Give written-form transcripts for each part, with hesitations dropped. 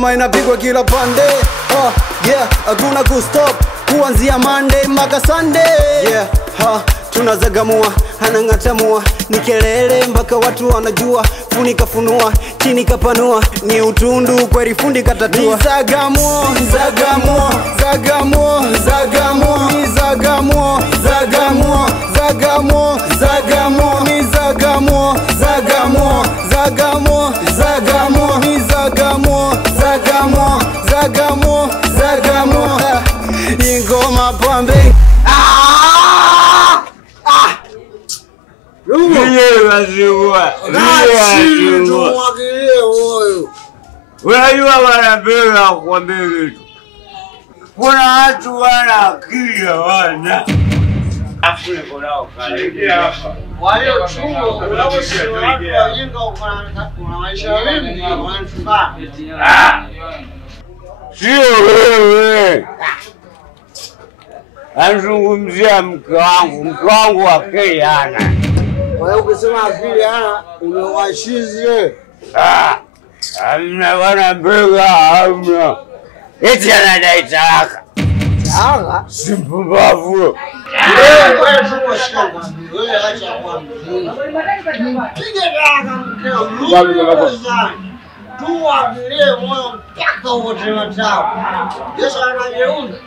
ngoma inapigwa kila pande. Yeah, hakuna kustop kuanzia Monday mpaka Sunday. Yeah, tunazagamua, anangatamua, ni kelele mpaka watu wanajua. Funika funua, chini kapanua, ni utundu kweli fundi katatua. Ni zagamuo, zagamuo, zagamuo, zagamuo, ni zagamuo, zagamuo, zagamuo, zagamuo, ni zagamuo, zagamuo, zagamuo, zagamuo, ni zagamuo, zagamuo, zagamuo, zagamuo. Ingoma pambe. Unajua wanapenda kuambia kitu. Kuna watu wana akili hawana. Afu niko nao kale hapa. Wale chungo unaosema watu wajinga kuna maisha mengi wanachukua. Sio wewe. Anazungumzia mke wangu akili hana. Wewe ukisema akili hana umewashizi wewe. Amna wana mbega hamna. Eti anadai talaka. Talaka? Simpumbavu. Wewe chungo shamba. Wewe acha kwa mjini. Pige talaka mkeo. Tuwagilie moyo mpaka wote watao. Yesu anajeunda.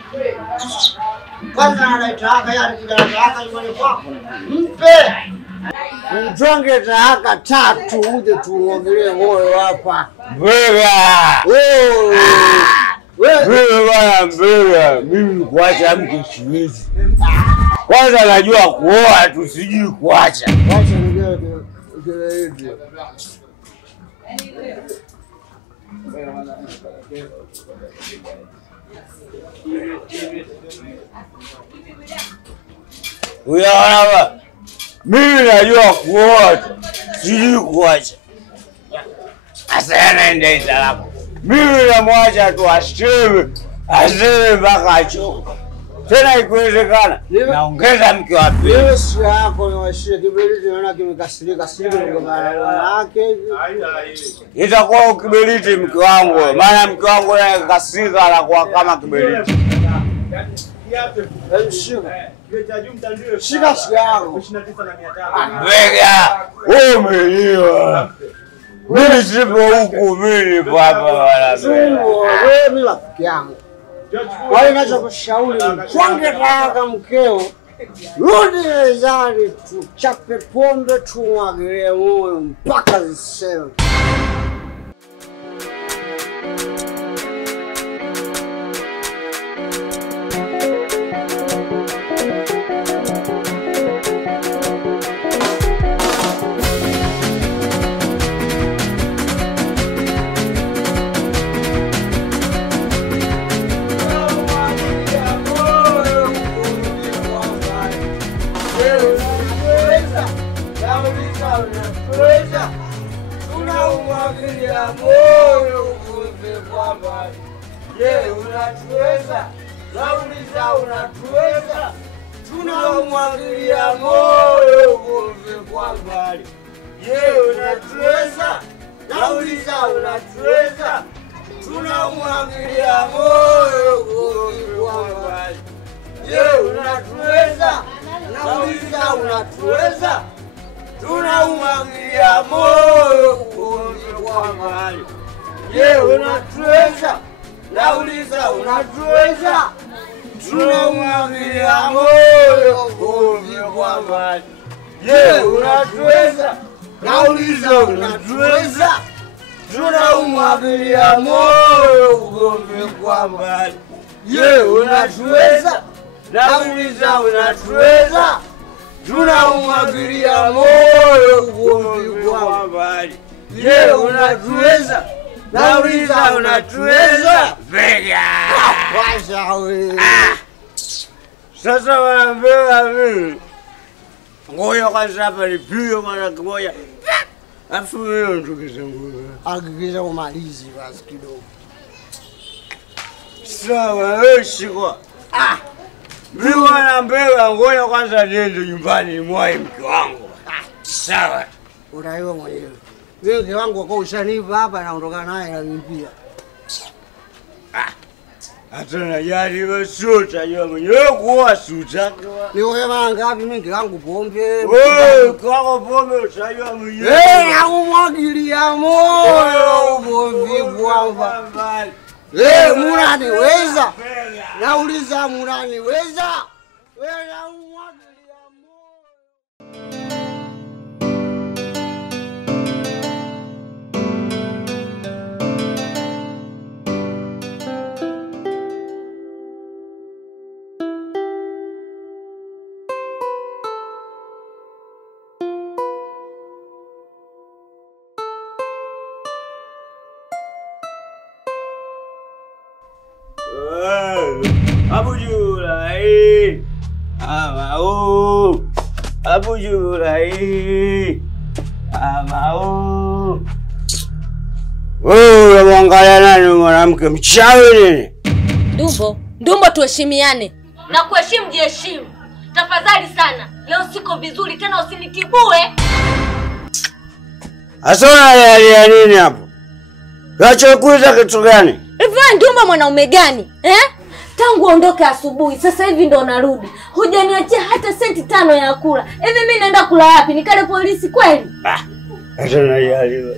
Kwanza anadai talaka yale kijana talaka nyumbani kwako. Mpe. Mchonge talaka 3 uje tuongelee moyo hapa. Mbega. Wewe bwana mbega, mimi nikuacha mke siwezi. Kwanza najua kuoa tu sijui kuacha. Acha nigele hivi. Uyaona, mimi najua kuoa tu sijui kuacha. Sasa anaenda talaka. Mimi namwacha tu aseme mpaka achoke. Tena ikiwezekana naongeza mke wa pili. Wewe si yako ni washie kiberiti naona kimekasirika kwa maana yake. Itakuwa ukiberiti mke wangu, maana mke wangu anakasirika anakuwa kama kiberiti. Shika yako. Mbega, wewe umeliwa. Mimi sipo huku mimi baba wala wewe mimi rafiki yangu. Wale ninachokushauri mchange talaka mkeo. Rudi mezani tuchape pombe tumwagilie moyo mpaka ziseme. Tunamwagilia moyo uvuve kwa mbali. Je, unatuweza? Nauliza unatuweza? Tunamwagilia moyo uvuve kwa mbali. Je, unatuweza? Nauliza unatuweza? Tunamwagilia moyo uvuve kwa mbali. Je, unatuweza? Nauliza unatuweza? Tunamwagilia moyo kwa mbali. Je, unatuweza? Nauliza unatuweza? Tunamwagilia moyo kwa mbali. Je, unatuweza? Nauliza unatuweza? Tunamwagilia moyo kwa mbali. Je, unatuweza? Nauliza unatuweza? Tunamwagilia moyo kwa mbali. Je, unatuweza? Nauliza unatuweza? Vega. Kwanza wewe. Sasa wanaambia mimi. Ngoja kwanza hapa nipige mara moja. Afu wewe ndugu zangu. Hakikisha umalizi basi kidogo. Sawa, wewe shikwa. Mimi wanaambia ngoja kwanza niende nyumbani mwae mke wangu. Sawa. Unaiwa mwenyewe. Wewe mke wangu kwa ushaniva hapa naondoka naye na mimi pia. Hata najali wewe suta yeye mwenyewe kuoa suta. Ni wewe mara ngapi mimi wangu pombe? Wewe kwa pombe utajua mwenyewe. Nakumwagilia moyo uvivu hapa. Murani weza. Nauliza Murani weza. Wewe nakumwagilia moyo. Abu Jurai, amau. Abu Jurai, amau. Wewe unamwangalia nani mwanamke mchawi nini? Ndumbo tuheshimiane. Na kuheshimu jiheshimu. Tafadhali sana. Leo siko vizuri tena usinitibue. Asona ya nini hapo? Kachokuita kitu gani? Hivi Ndumbo mwanaume gani? Tangu ondoke asubuhi, sasa hivi ndo narudi. Hujaniachia hata senti 5 ya kula. Hivi mimi naenda kula wapi? Nikale polisi kweli? Asona ya leo.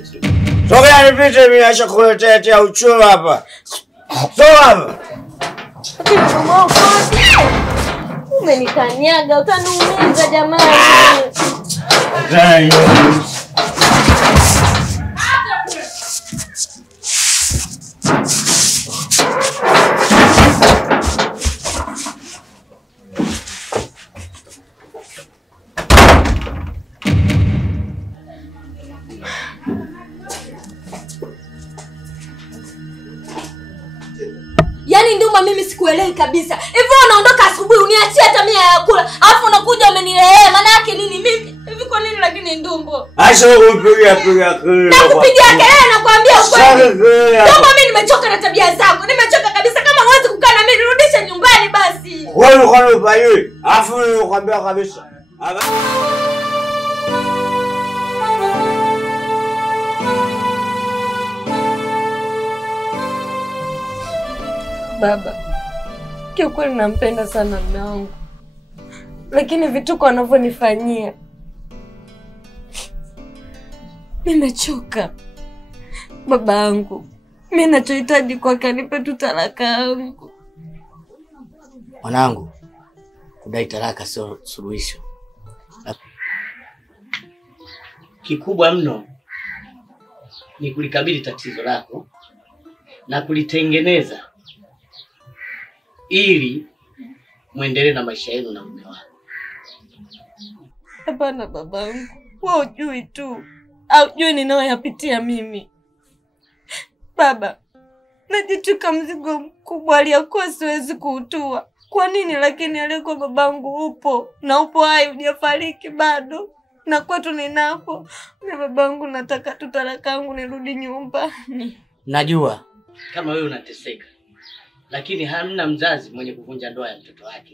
Sogea nipite mimi acha kuletea uchoro hapa. Toa. Umenikanyaga, utaniumiza jamani. Yaani Ndumbo mimi sikuelewi kabisa. Hivi unaondoka asubuhi uniachie hata 100 ya kula. Alafu unakuja umenilea. Maana yake nini mimi? Hivi kwa nini lakini Ndumbo? Acha kupiga kelele. Nakupigia kelele nakwambia ukweli. Ndumbo mimi nimechoka na tabia zako. Nimechoka kabisa kama huwezi kukaa na mimi nirudishe nyumbani basi. Wewe uko upaye. Alafu nikwambia kabisa. Baba, kiukweli nampenda sana mume wangu. Lakini vituko anavyonifanyia nimechoka. Baba yangu, mimi ninachohitaji kwake anipe tu talaka yangu. Mwanangu, kudai talaka sio suluhisho. Kikubwa mno ni kulikabili tatizo lako na kulitengeneza ili muendelee na maisha yenu na mume wako. Hapana babangu, wewe hujui tu. Haujui ninayoyapitia mimi. Baba, najituka mzigo mkubwa aliyokuwa siwezi kuutua. Kwa nini lakini aliyekuwa babangu upo na upo hai hujafariki bado? Na kwetu ninapo. Na babangu nataka tu talaka yangu nirudi nyumbani. Najua kama wewe unateseka. Lakini hamna mzazi mwenye kuvunja ndoa ya mtoto wake.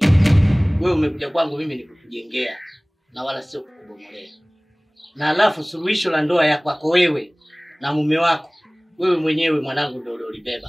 Wewe umekuja kwangu mimi nikukujengea na wala sio kukubomolea. Na alafu suluhisho la ndoa ya kwako wewe na mume wako, wewe mwenyewe mwanangu ndio ulibeba.